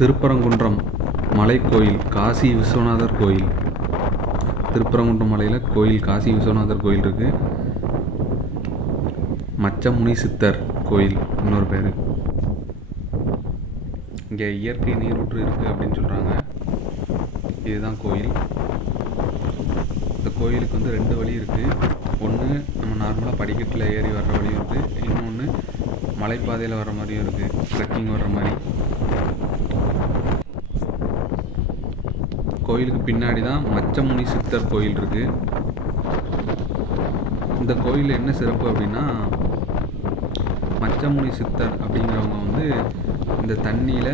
திருப்பரங்குன்றம் மலைக்கோயில் காசி விஸ்வநாதர் கோயில். திருப்பரங்குன்றம் மலையில் கோயில் காசி விஸ்வநாதர் கோயில் இருக்குது. மச்சமுனி சித்தர் கோயில் இன்னொரு பேர். இங்கே இயற்கை நீரூற்று இருக்குது அப்படின்னு சொல்கிறாங்க. இதுதான் கோயில். இந்த கோயிலுக்கு வந்து 2 வழி இருக்குது. ஒன்று நம்ம நார்மலாக படிக்கட்டில் ஏறி வர்ற வழியும் இருக்குது, இன்னொன்று மலைப்பாதையில் வர்ற மாதிரியும் இருக்குது, ட்ரெக்கிங் வர்ற மாதிரி. கோயிலுக்கு பின்னாடி தான் மச்சமுனி சித்தர் கோயில் இருக்குது. இந்த கோயிலில் என்ன சிறப்பு அப்படின்னா, மச்சமுனி சித்தர் அப்படிங்கிறவங்க வந்து இந்த தண்ணியில்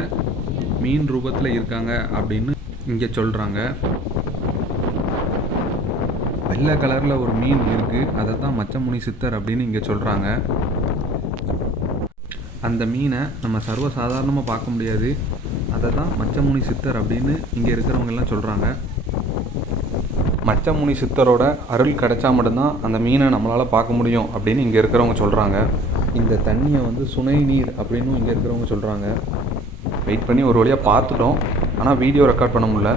மீன் ரூபத்தில் இருக்காங்க அப்படின்னு இங்கே சொல்கிறாங்க. வெள்ளை கலரில் ஒரு மீன் இருக்குது, அதை தான் மச்சமுனி சித்தர் அப்படின்னு இங்கே சொல்கிறாங்க. அந்த மீனை நம்ம சர்வசாதாரணமாக பார்க்க முடியாது, அதை தான் மச்சமுனி சித்தர் அப்படின்னு இங்கே இருக்கிறவங்கெல்லாம் சொல்கிறாங்க. மச்சமுனி சித்தரோட அருள் கிடைச்சா மட்டும்தான் அந்த மீனை நம்மளால் பார்க்க முடியும் அப்படின்னு இங்கே இருக்கிறவங்க சொல்கிறாங்க. இந்த தண்ணியை வந்து சுனை நீர் அப்படின்னு இங்கே இருக்கிறவங்க சொல்கிறாங்க. வெயிட் பண்ணி ஒரு வழியாக பார்த்துட்டோம், ஆனால் வீடியோ ரெக்கார்ட் பண்ண முடியல.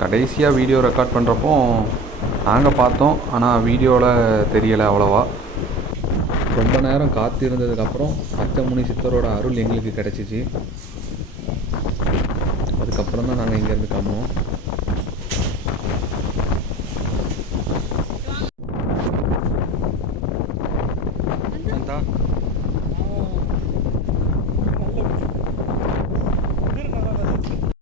கடைசியாக வீடியோ ரெக்கார்ட் பண்ணுறப்போ நாங்கள் பார்த்தோம், ஆனால் வீடியோவில் தெரியலை அவ்வளோவா. ரொம்ப நேரம் காத்திருந்ததுக்கப்புறம் மச்சமுனி சித்தரோட அருள் எங்களுக்கு கிடச்சிச்சு. அதுக்கப்புறம் தான் நாங்கள் இங்கேருந்து கிளம்புவோம்.